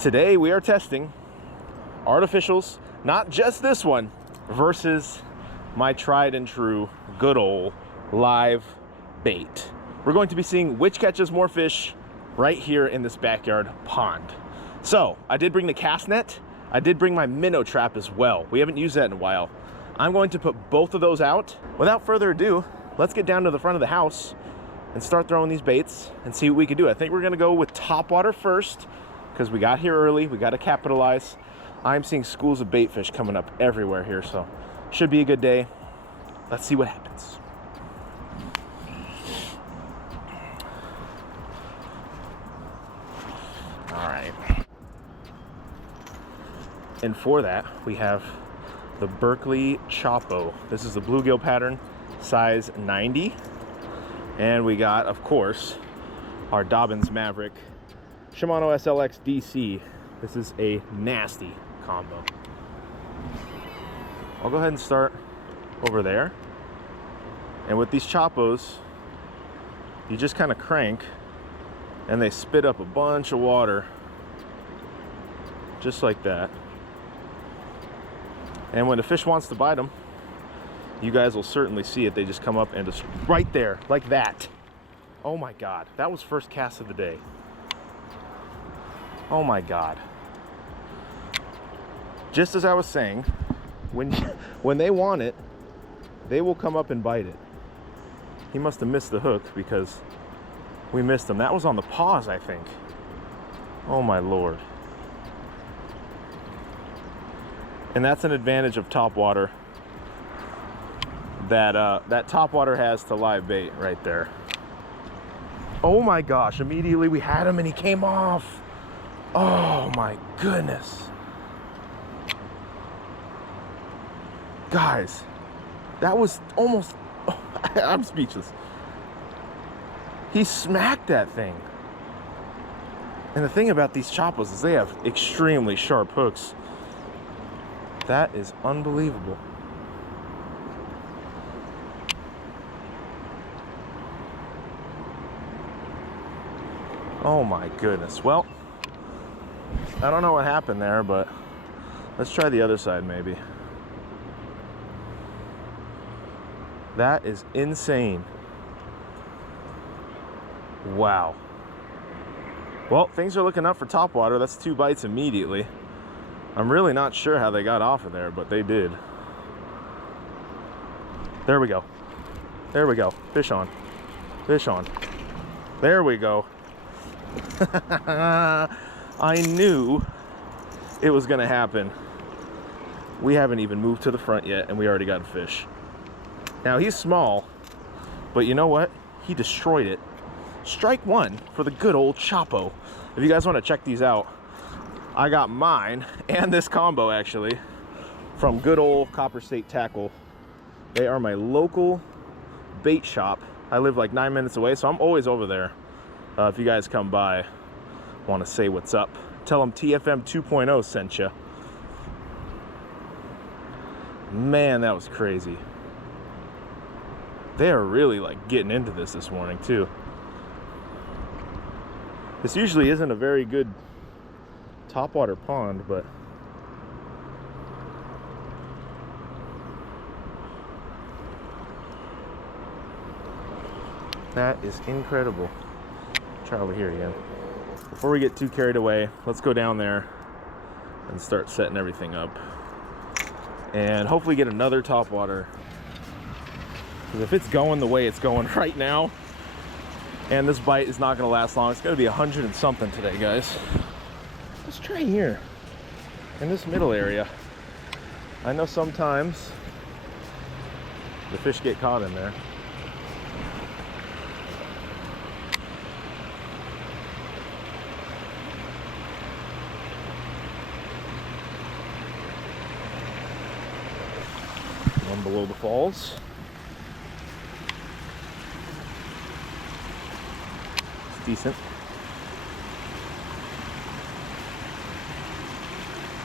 Today we are testing artificials, not just this one, versus my tried and true good old live bait. We're going to be seeing which catches more fish right here in this backyard pond. So I did bring the cast net. I did bring my minnow trap as well. We haven't used that in a while. I'm going to put both of those out. Without further ado, let's get down to the front of the house and start throwing these baits and see what we can do. I think we're gonna go with topwater first because we got here early, we gotta capitalize. I'm seeing schools of bait fish coming up everywhere here, so should be a good day. Let's see what happens. All right. And for that, we have the Berkeley Chopo. This is the bluegill pattern, size 90. And we got, of course, our Dobbins Maverick Shimano SLX DC. This is a nasty combo. I'll go ahead and start over there. And with these Chopos, you just kind of crank and they spit up a bunch of water, just like that. And when the fish wants to bite them, you guys will certainly see it. They just come up and just right there, like that. Oh my God, that was first cast of the day. Oh my God. Just as I was saying, when they want it, they will come up and bite it. He must have missed the hook because we missed him. That was on the pause, I think. Oh my Lord. And that's an advantage of topwater that topwater has to live bait right there. Oh my gosh, immediately we had him and he came off. Oh my goodness. Guys, that was almost, I'm speechless. He smacked that thing. And the thing about these Chopos is they have extremely sharp hooks. That is unbelievable. Oh my goodness. Well, I don't know what happened there, but let's try the other side maybe. That is insane. Wow. Well, things are looking up for topwater. That's 2 bites immediately. I'm really not sure how they got off of there, but they did. There we go. There we go. Fish on. Fish on. There we go. I knew it was gonna happen. We haven't even moved to the front yet and we already got a fish. Now he's small, but you know what? He destroyed it. Strike one for the good old Chopo. If you guys want to check these out, I got mine and this combo actually from good old Copper State Tackle. They are my local bait shop. I live like 9 minutes away, so I'm always over there. If you guys come by, want to say what's up, tell them TFM 2.0 sent you. Man, that was crazy. They are really like getting into this morning too. This usually isn't a very good topwater pond, but that is incredible. Try over here again. Before we get too carried away, let's go down there and start setting everything up and hopefully get another topwater, because if it's going the way it's going right now, and this bite is not going to last long, it's going to be 100 and something today, guys. Let's try here in this middle area. I know sometimes the fish get caught in there. One below the falls. It's decent.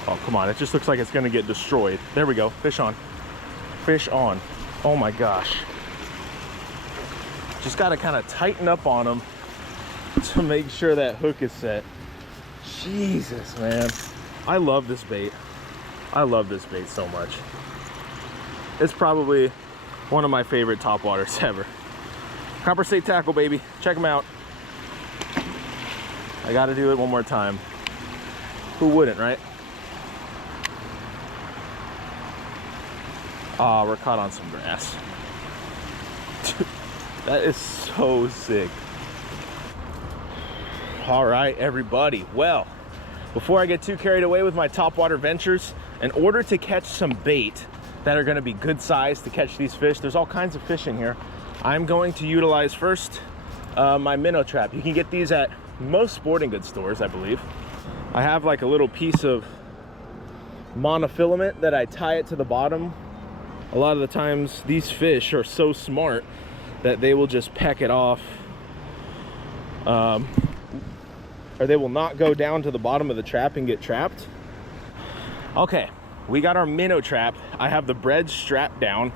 Oh, come on. It just looks like it's going to get destroyed. There we go. Fish on. Fish on. Oh my gosh. Just got to kind of tighten up on them to make sure that hook is set. Jesus, man. I love this bait. I love this bait so much. It's probably one of my favorite topwaters ever. Copper State Tackle, baby. Check them out. I gotta do it one more time. Who wouldn't, right? Oh, we're caught on some grass. That is so sick. All right, everybody. Well, before I get too carried away with my topwater ventures, in order to catch some bait that are gonna be good size to catch these fish, there's all kinds of fish in here. I'm going to utilize first my minnow trap. You can get these at most sporting goods stores, I believe. I have like a little piece of monofilament that I tie it to the bottom. A lot of the times these fish are so smart that they will just peck it off, or they will not go down to the bottom of the trap and get trapped. Okay, we got our minnow trap. I have the bread strapped down,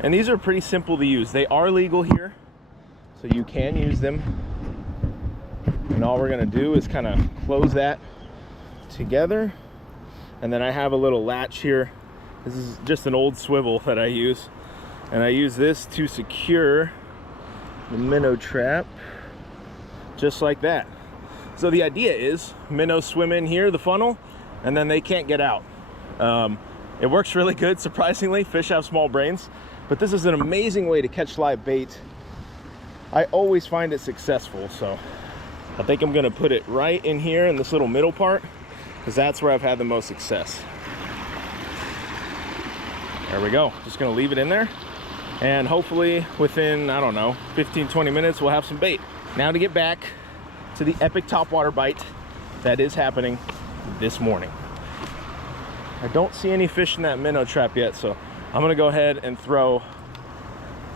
and these are pretty simple to use. They are legal here, so you can use them. And all we're gonna do is kind of close that together. And then I have a little latch here. This is just an old swivel that I use. And I use this to secure the minnow trap, just like that. So the idea is minnows swim in here, the funnel, and then they can't get out. It works really good, surprisingly. Fish have small brains, but this is an amazing way to catch live bait. I always find it successful, so I think I'm gonna put it right in here in this little middle part, because that's where I've had the most success. There we go. Just gonna leave it in there, and hopefully within, I don't know, 15-20 minutes we'll have some bait. Now to get back to the epic topwater bite that is happening this morning. I don't see any fish in that minnow trap yet, so I'm gonna go ahead and throw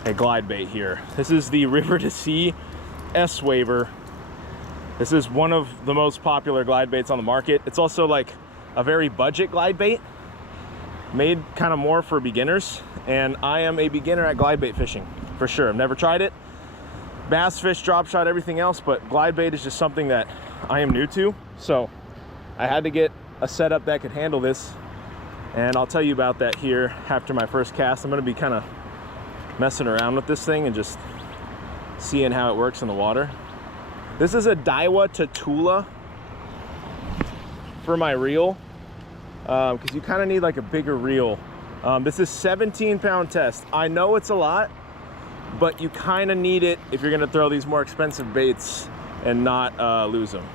a glide bait here. This is the River to Sea S-Waver. This is one of the most popular glide baits on the market. It's also like a very budget glide bait, made kind of more for beginners. And I am a beginner at glide bait fishing, for sure. I've never tried it. Bass fish, drop shot, everything else, but glide bait is just something that I am new to. So I had to get a setup that could handle this. And I'll tell you about that here after my first cast. I'm gonna be kind of messing around with this thing and just seeing how it works in the water. This is a Daiwa Tatula for my reel, because you kind of need like a bigger reel. This is 17-pound test. I know it's a lot, but you kind of need it if you're gonna throw these more expensive baits and not lose them.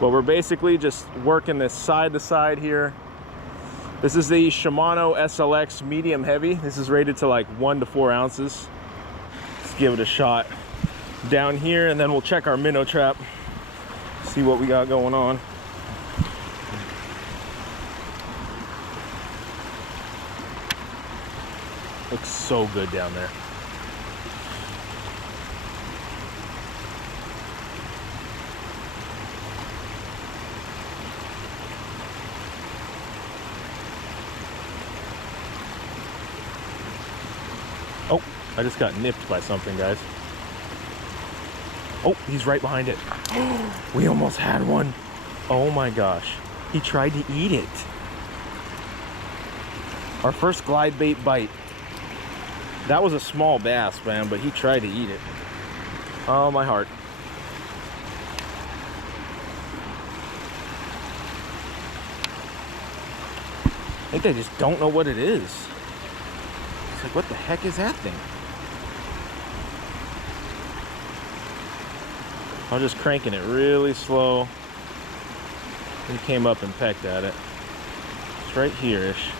But we're basically just working this side to side here. This is the Shimano SLX medium heavy. This is rated to like 1 to 4 ounces. Let's give it a shot down here, and then we'll check our minnow trap, see what we got going on. Looks so good down there. Oh, I just got nipped by something, guys. Oh, he's right behind it. We almost had one. Oh my gosh. He tried to eat it. Our first glide bait bite. That was a small bass, man, but he tried to eat it. Oh, my heart. I think they just don't know what it is. It's like, what the heck is that thing? I was just cranking it really slow. He came up and pecked at it. It's right here-ish.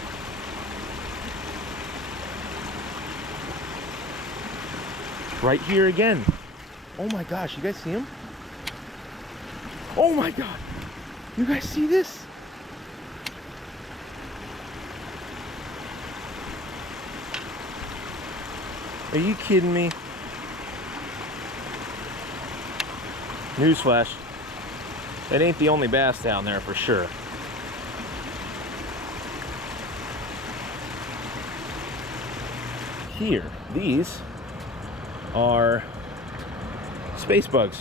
Right here again. Oh my gosh, you guys see him? Oh my God. You guys see this? Are you kidding me? Newsflash. It ain't the only bass down there for sure. Here, these are space bugs.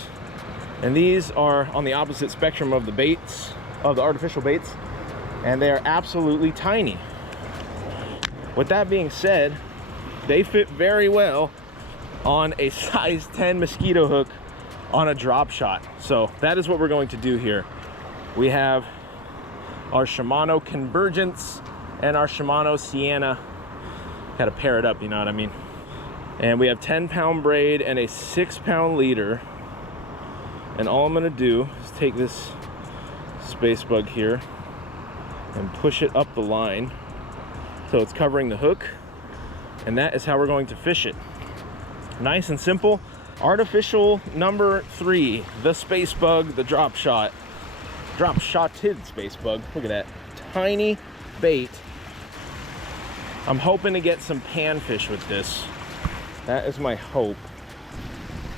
And these are on the opposite spectrum of the baits, of the artificial baits, and they are absolutely tiny. With that being said, they fit very well on a size 10 mosquito hook on a drop shot. So that is what we're going to do here. We have our Shimano Convergence and our Shimano Sienna. Got to pair it up, you know what I mean? And we have 10-pound braid and a 6-pound leader. And all I'm gonna do is take this space bug here and push it up the line so it's covering the hook, and that is how we're going to fish it. Nice and simple. Artificial number 3, the space bug, the drop shotted space bug. Look at that tiny bait. I'm hoping to get some panfish with this. That is my hope.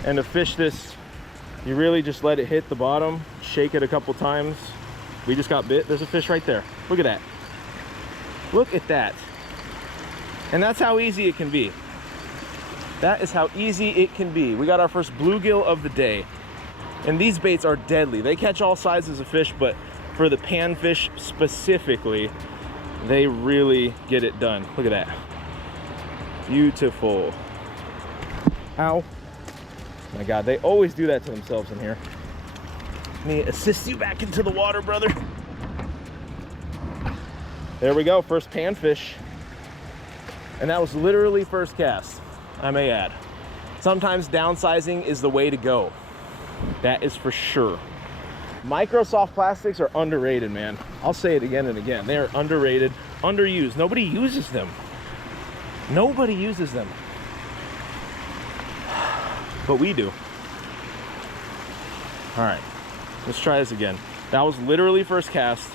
And to fish this, you really just let it hit the bottom, shake it a couple times. We just got bit. There's a fish right there. Look at that. Look at that. And that's how easy it can be. That is how easy it can be. We got our first bluegill of the day. And these baits are deadly. They catch all sizes of fish, but for the panfish specifically, they really get it done. Look at that. Beautiful. Ow. My God, they always do that to themselves in here. Let me assist you back into the water, brother. There we go, first panfish. And that was literally first cast, I may add. Sometimes downsizing is the way to go. That is for sure. Microsoft plastics are underrated, man. I'll say it again and again. They are underrated, underused. Nobody uses them. Nobody uses them. But we do. All right, let's try this again. That was literally first cast.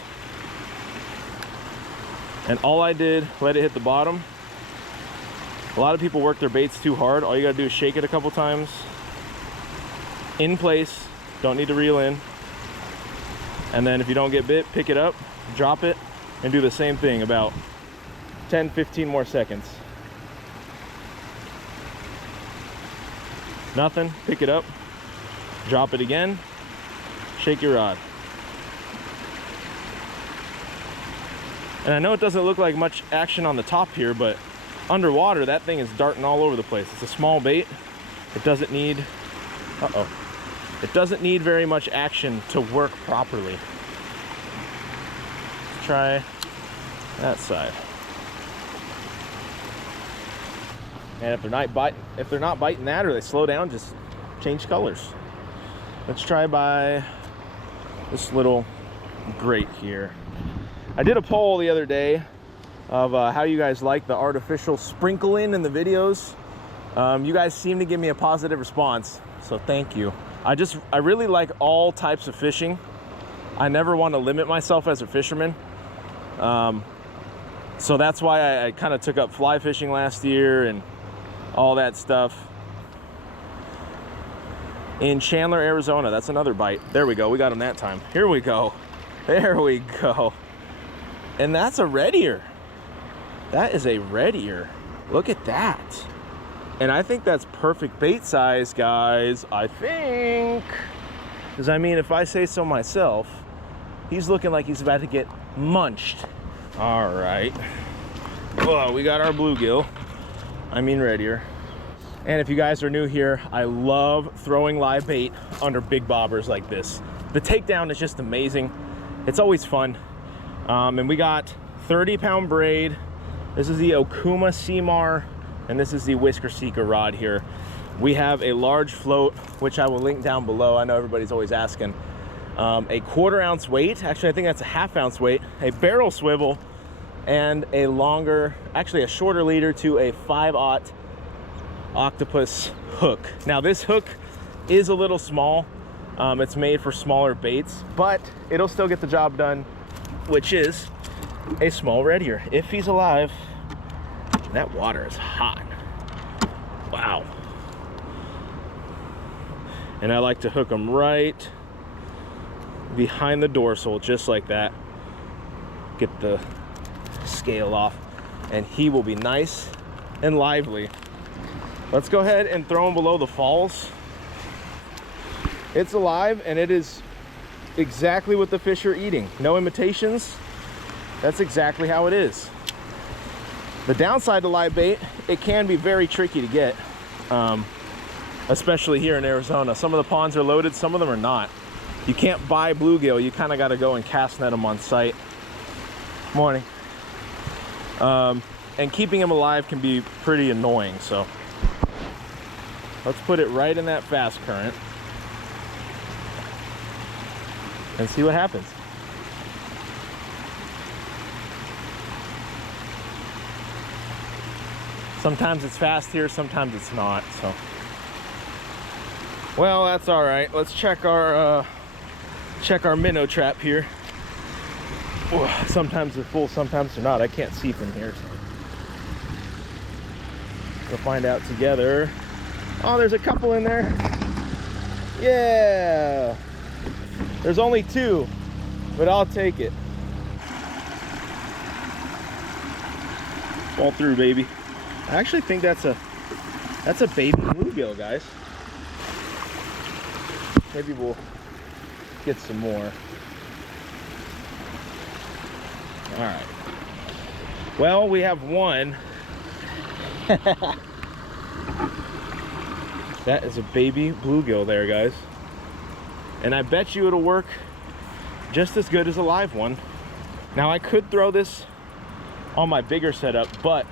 And all I did, let it hit the bottom. A lot of people work their baits too hard. All you gotta do is shake it a couple times. In place, don't need to reel in. And then if you don't get bit, pick it up, drop it, and do the same thing about 10, 15 more seconds. Nothing, pick it up, drop it again, shake your rod. And I know it doesn't look like much action on the top here, but underwater, that thing is darting all over the place. It's a small bait. It doesn't need, it doesn't need very much action to work properly. Let's try that side. And if they're not biting that, or they slow down, just change colors. Let's try by this little grate here. I did a poll the other day of how you guys like the artificial sprinkling in the videos. You guys seem to give me a positive response, so thank you. I really like all types of fishing. I never want to limit myself as a fisherman. So that's why I kind of took up fly fishing last year and all that stuff. In Chandler, Arizona, that's another bite. There we go, we got him that time. Here we go, there we go. And that's a red ear. That is a red ear. Look at that. And I think that's perfect bait size, guys, I think. Because I mean, if I say so myself, he's looking like he's about to get munched. All right. Well, we got our bluegill. I mean red ear. And if you guys are new here, I love throwing live bait under big bobbers like this. The takedown is just amazing. It's always fun. And we got 30-pound braid. This is the Okuma Seamar, and this is the Whisker Seeker rod here. We have a large float, which I will link down below. I know everybody's always asking. A 1/4 ounce weight. Actually, I think that's a 1/2 ounce weight. A barrel swivel, and a longer, actually a shorter leader to a 5/0 octopus hook. Now this hook is a little small. It's made for smaller baits, but it'll still get the job done, which is a small red ear, if he's alive. That water is hot. Wow. And I like to hook them right behind the dorsal, just like that. Get the scale off, and he will be nice and lively. Let's go ahead and throw him below the falls. It's alive, and it is exactly what the fish are eating. No imitations. That's exactly how it is. The downside to live bait, it can be very tricky to get, especially here in Arizona. Some of the ponds are loaded, some of them are not. You can't buy bluegill. You kind of got to go and cast net them on site. Morning. And keeping them alive can be pretty annoying, so let's put it right in that fast current and see what happens. Sometimes it's fast here, sometimes it's not, so. Well, that's all right. Let's check our minnow trap here. Sometimes they're full, sometimes they're not. I can't see from here, so we'll find out together. Oh, there's a couple in there. Yeah. There's only 2, but I'll take it. Fall through, baby. I actually think that's a baby bluegill, guys. Maybe we'll get some more. All right. Well, we have one. That is a baby bluegill there, guys. And I bet you it'll work just as good as a live one. Now, I could throw this on my bigger setup, but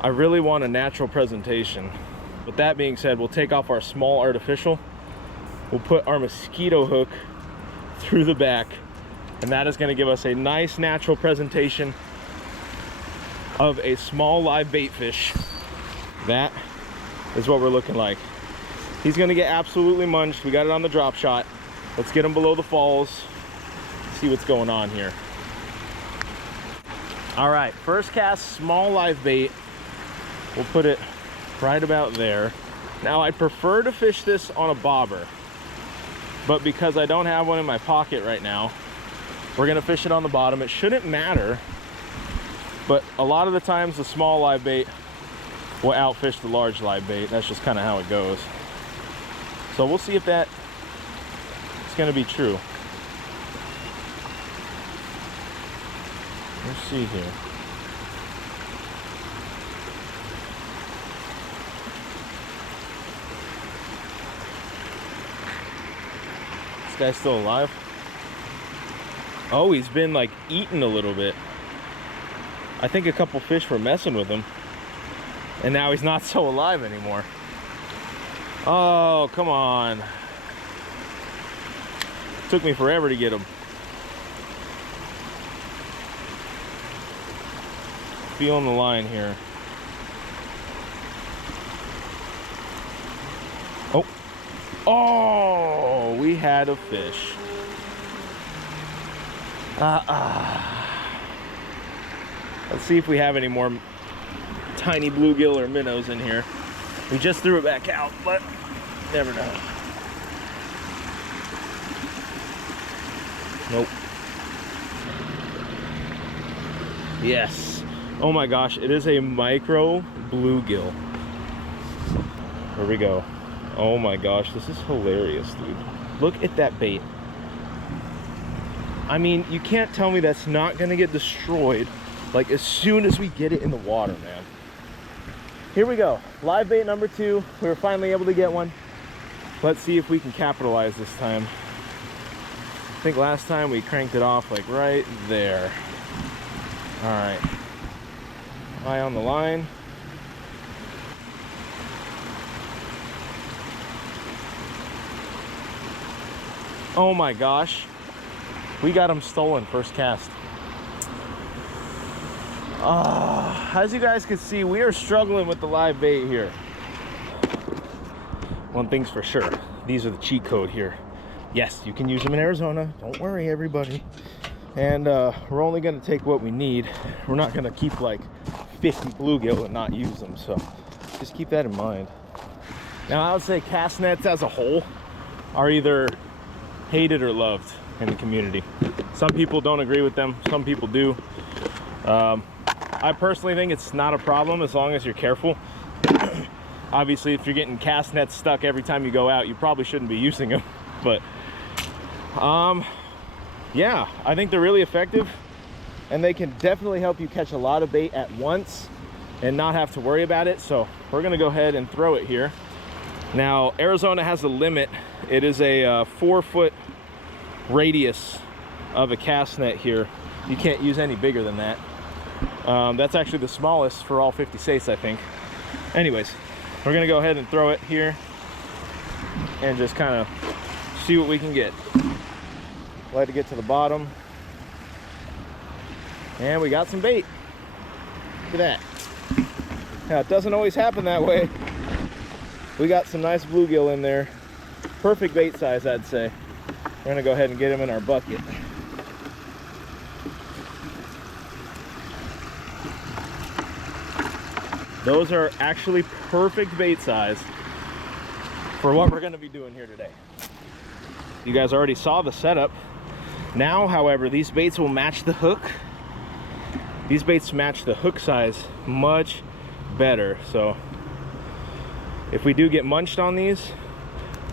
I really want a natural presentation. With that being said, we'll take off our small artificial. We'll put our mosquito hook through the back, and that is going to give us a nice natural presentation of a small live bait fish. That is what we're looking like. He's going to get absolutely munched. We got it on the drop shot. Let's get him below the falls, see what's going on here. All right, first cast, small live bait. We'll put it right about there. Now, I'd prefer to fish this on a bobber, but because I don't have one in my pocket right now, we're gonna fish it on the bottom. It shouldn't matter, but a lot of the times the small live bait will outfish the large live bait. That's just kind of how it goes. So we'll see if that is gonna be true. Let's see here. This guy's still alive. Oh, he's been like eaten a little bit. I think a couple fish were messing with him, and now he's not so alive anymore. Oh, come on. Took me forever to get him. Feeling the line here. Oh. Oh, we had a fish. Let's see if we have any more tiny bluegill or minnows in here. We just threw it back out, but never know. Nope. Yes. Oh my gosh, it is a micro bluegill. Here we go. Oh my gosh, this is hilarious, dude. Look at that bait. I mean, you can't tell me that's not gonna get destroyed like as soon as we get it in the water, man. Here we go, live bait number 2. We were finally able to get one. Let's see if we can capitalize this time. I think last time we cranked it off like right there. All right, eye on the line. Oh my gosh, we got him stolen first cast. As you guys can see, we are struggling with the live bait here. One thing's for sure, these are the cheat code here. Yes, you can use them in Arizona. Don't worry, everybody. And we're only gonna take what we need. We're not gonna keep like 50 bluegill and not use them, so just keep that in mind. Now, I would say cast nets as a whole are either hated or loved in the community. Some people don't agree with them, some people do. I personally think it's not a problem as long as you're careful. Obviously, if you're getting cast nets stuck every time you go out, you probably shouldn't be using them. But yeah, I think they're really effective, and they can definitely help you catch a lot of bait at once and not have to worry about it. So we're gonna go ahead and throw it here. Now, Arizona has a limit. It is a 4-foot radius of a cast net here. You can't use any bigger than that. That's actually the smallest for all 50 states, I think. Anyways, we're gonna go ahead and throw it here and just kind of see what we can get. Let it get to the bottom. And we got some bait. Look at that. Now, it doesn't always happen that way. We got some nice bluegill in there. Perfect bait size, I'd say. We're gonna go ahead and get them in our bucket. Those are actually perfect bait size for what we're gonna be doing here today. You guys already saw the setup. Now, however, these baits will match the hook. These baits match the hook size much better. So if we do get munched on these,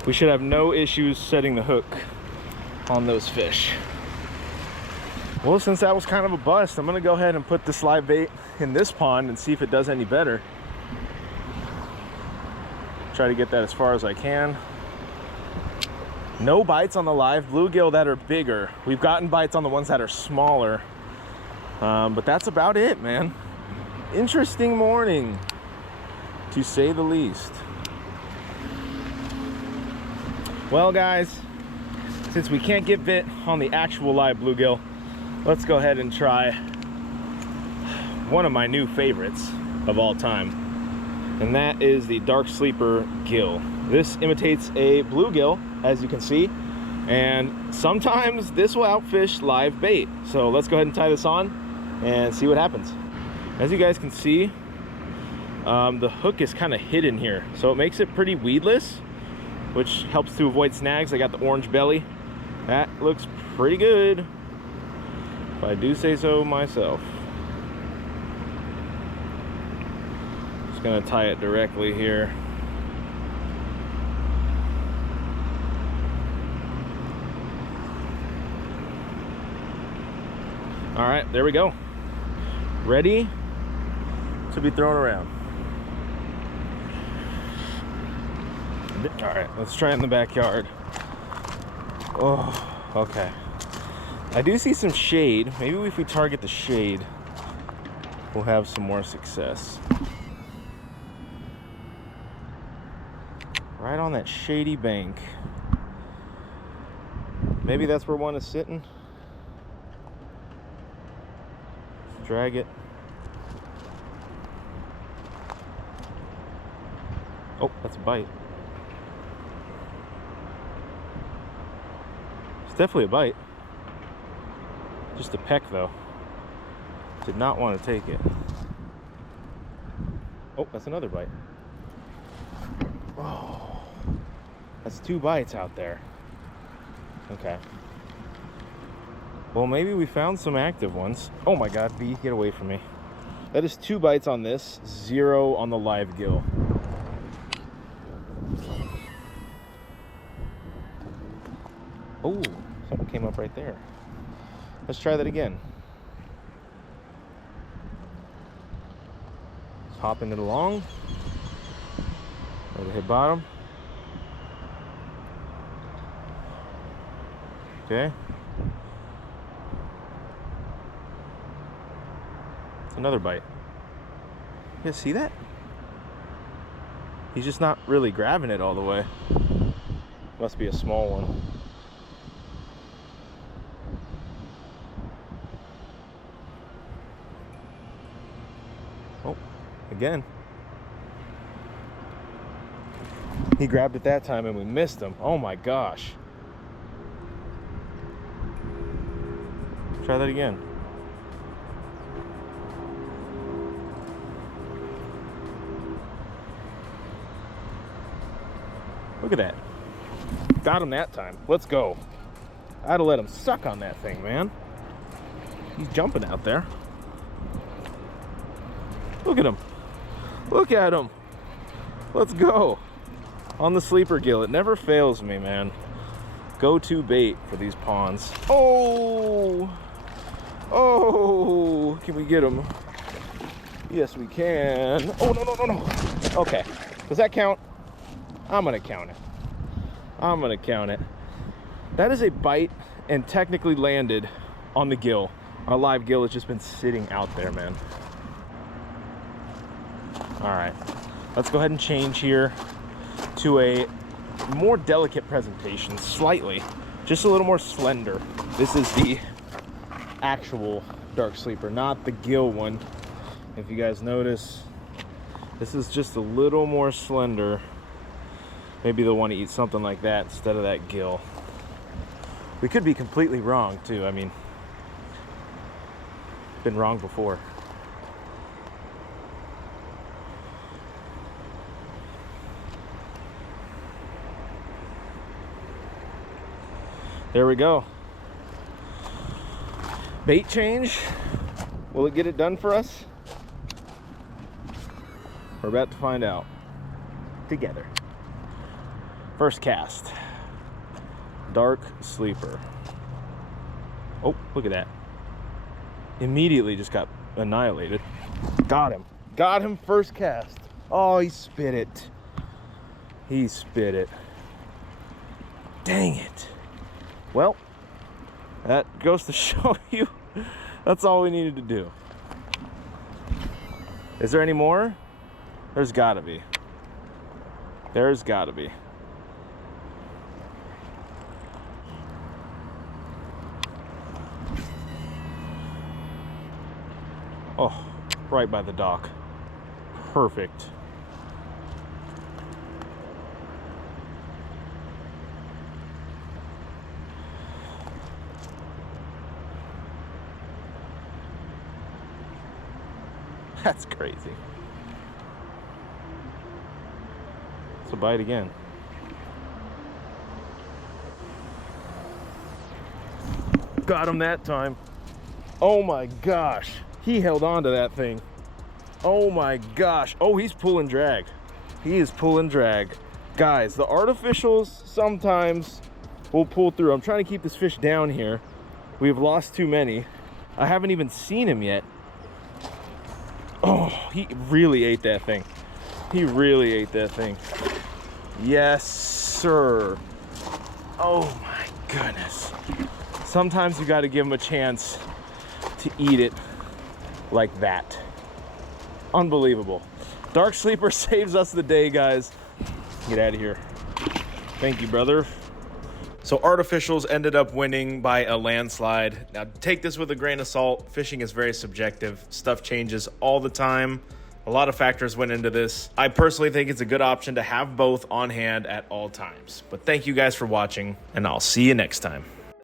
we should have no issues setting the hook on those fish. Well, since that was kind of a bust, I'm gonna go ahead and put this live bait in this pond and see if it does any better. Try to get that as far as I can. No bites on the live bluegill that are bigger. We've gotten bites on the ones that are smaller, but that's about it, man. Interesting morning, to say the least. Well, guys, since we can't get bit on the actual live bluegill, let's go ahead and try one of my new favorites of all time, and that is the dark sleeper gill. This imitates a bluegill, as you can see, and sometimes this will outfish live bait. So let's go ahead and tie this on and see what happens. As you guys can see, the hook is kind of hidden here, so it makes it pretty weedless, which helps to avoid snags. I got the orange belly. That looks pretty good, if I do say so myself. Just gonna tie it directly here. All right, there we go. Ready to be thrown around. All right, let's try it in the backyard. Oh, okay. I do see some shade. Maybe if we target the shade, we'll have some more success. Right on that shady bank. Maybe that's where one is sitting. Let's drag it. Oh, that's a bite. It's definitely a bite. Just a peck though. Did not want to take it. Oh, that's another bite. Oh, that's 2 bites out there. Okay. Well, maybe we found some active ones. Oh my God, bee, get away from me. That is 2 bites on this, 0 on the live gill. Oh, something came up right there. Let's try that again. Just hopping it along. Let it hit bottom. Okay. It's another bite. You guys see that? He's just not really grabbing it all the way. Must be a small one. Oh, again. He grabbed it that time and we missed him. Oh my gosh. Try that again. Look at that. Got him that time. Let's go. I had to let him suck on that thing, man. He's jumping out there. Look at him. Look at him. Let's go. On the sleeper gill. It never fails me, man. go-to bait for these ponds. Oh, oh, can we get him? Yes, we can. Oh, no, no, no, no. Okay, does that count? I'm gonna count it. I'm gonna count it. That is a bite and technically landed on the gill. Our live gill has just been sitting out there, man. All right, let's go ahead and change here to a more delicate presentation, slightly, just a little more slender. This is the actual dark sleeper, not the gill one. If you guys notice, this is just a little more slender. Maybe they'll want to eat something like that instead of that gill. We could be completely wrong too. I mean, been wrong before. There we go. Bait change. Will it get it done for us? We're about to find out together. First cast. Dark sleeper. Oh, look at that. Immediately just got annihilated. Got him. Got him first cast. Oh, he spit it. He spit it. Dang it. Well, that goes to show you that's all we needed to do. Is there any more? There's gotta be. There's gotta be. Oh, right by the dock. Perfect. That's crazy. It's a bite again. Got him that time. Oh my gosh. He held on to that thing. Oh my gosh. Oh, he's pulling drag. He is pulling drag. Guys, the artificials sometimes will pull through. I'm trying to keep this fish down here. We've lost too many. I haven't even seen him yet. Oh, he really ate that thing. He really ate that thing. Yes, sir. Oh my goodness. Sometimes you got to give him a chance to eat it like that. Unbelievable. Dark sleeper saves us the day, guys. Get out of here. Thank you, brother. So artificials ended up winning by a landslide. Now take this with a grain of salt. Fishing is very subjective. Stuff changes all the time. A lot of factors went into this. I personally think it's a good option to have both on hand at all times. But thank you guys for watching, and I'll see you next time.